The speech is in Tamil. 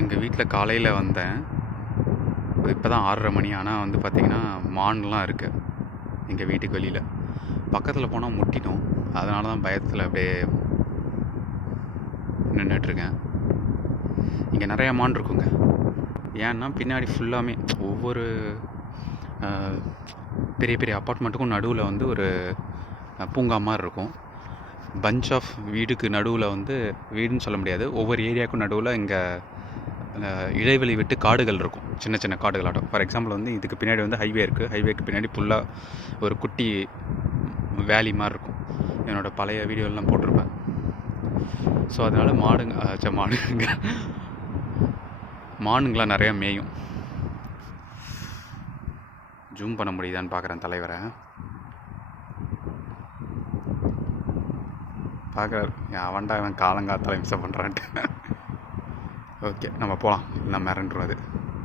எங்கள் வீட்டில் காலையில் வந்தேன். இப்போ தான் 6:30 மணி. ஆனால் வந்து பார்த்திங்கன்னா மான்லாம் இருக்குது எங்கள் வீட்டுக்கு வெளியில். பக்கத்தில் போனால் முட்டிடும். அதனால தான் பயத்தில் அப்படியே நின்றுட்டுருக்கேன். இங்கே நிறையா மான் இருக்குங்க. ஏன்னா பின்னாடி ஃபுல்லாமே ஒவ்வொரு பெரிய பெரிய அப்பார்ட்மெண்ட்டுக்கும் நடுவில் வந்து ஒரு பூங்கா மாதிரி இருக்கும். பஞ்ச் ஆஃப் வீடுக்கு நடுவில் வந்து வீடுன்னு சொல்ல முடியாது, ஒவ்வொரு ஏரியாவுக்கும் நடுவில் இங்கே இடைவெளி விட்டு காடுகள் இருக்கும், சின்ன சின்ன காடுகளாட்டம். ஃபார் எக்ஸாம்பிள் வந்து இதுக்கு பின்னாடி வந்து ஹைவே இருக்குது. ஹைவேக்கு பின்னாடி ஃபுல்லாக ஒரு குட்டி வேலி மாதிரி இருக்கும். என்னோடய பழைய வீடியோலாம் போட்டிருப்பேன். ஸோ அதனால் மானுங்களாம் நிறையா மேயும். ஜூம் பண்ண முடியுதான்னு பார்க்குறேன் தலைவரை. பார்க்குறாரு, அவன்டா அவன் காலங்காத்தால மிஸ் பண்ணுறான்ட்டு. ஓகே, நம்ம போகலாம். இல்லை மிரண்டுரும் அது.